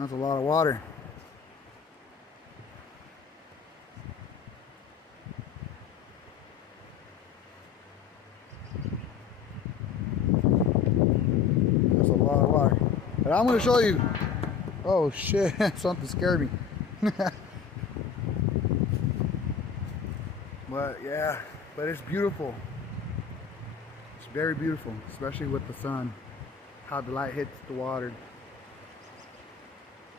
That's a lot of water. That's a lot of water. But I'm going to show you. Oh shit, something scared me. But yeah, but it's beautiful. It's very beautiful, especially with the sun. How the light hits the water.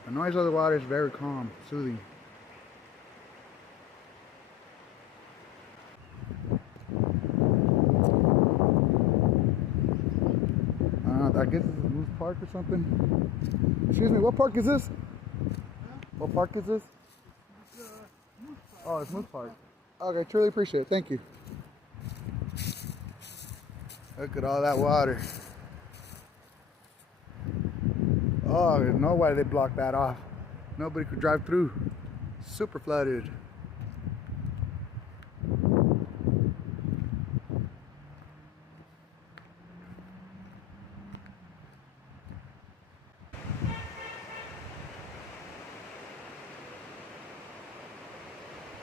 The noise of the water is very calm, soothing. I guess it's a Moose Park or something. Excuse me, what park is this? What park is this? Oh, it's Moose Park. Okay, truly appreciate it. Thank you. Look at all that water. Oh, there's no way they blocked that off. Nobody could drive through. Super flooded.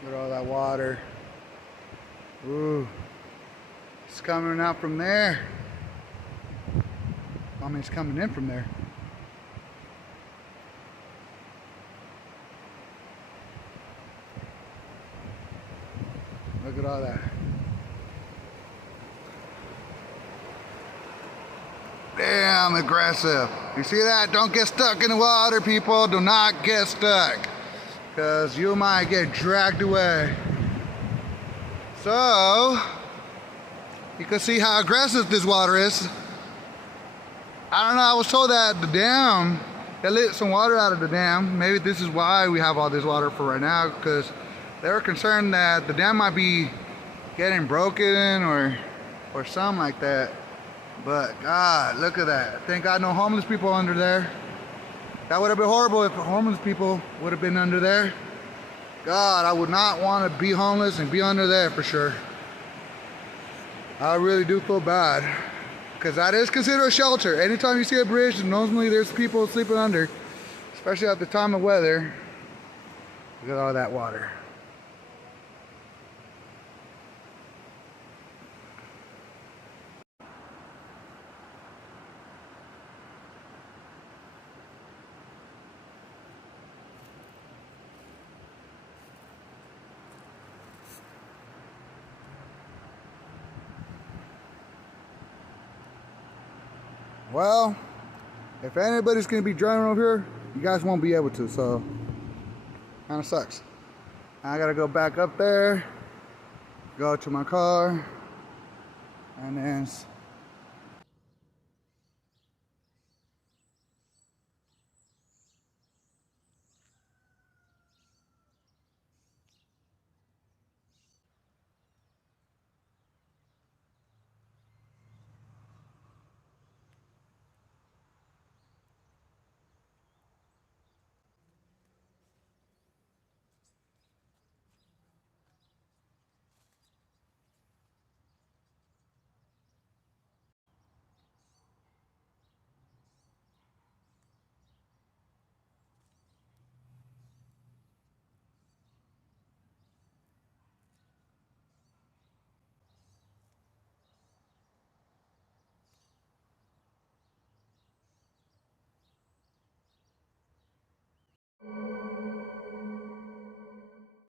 Look at all that water. Ooh. It's coming out from there. I mean, it's coming in from there. Look at all that. Damn aggressive. You see that? Don't get stuck in the water, people. Do not get stuck, because you might get dragged away. So, you can see how aggressive this water is. I don't know, I was told that the dam, they let some water out of the dam. Maybe this is why we have all this water for right now, because they were concerned that the dam might be getting broken or something like that. But God, look at that. Thank God no homeless people under there. That would have been horrible if homeless people would have been under there. God, I would not want to be homeless and be under there for sure. I really do feel bad, because that is considered a shelter. Anytime you see a bridge, normally there's people sleeping under, especially at the time of weather. Look at all that water. Well, if anybody's gonna be driving over here, you guys won't be able to, so kind of sucks. I gotta go back up there, go to my car, and then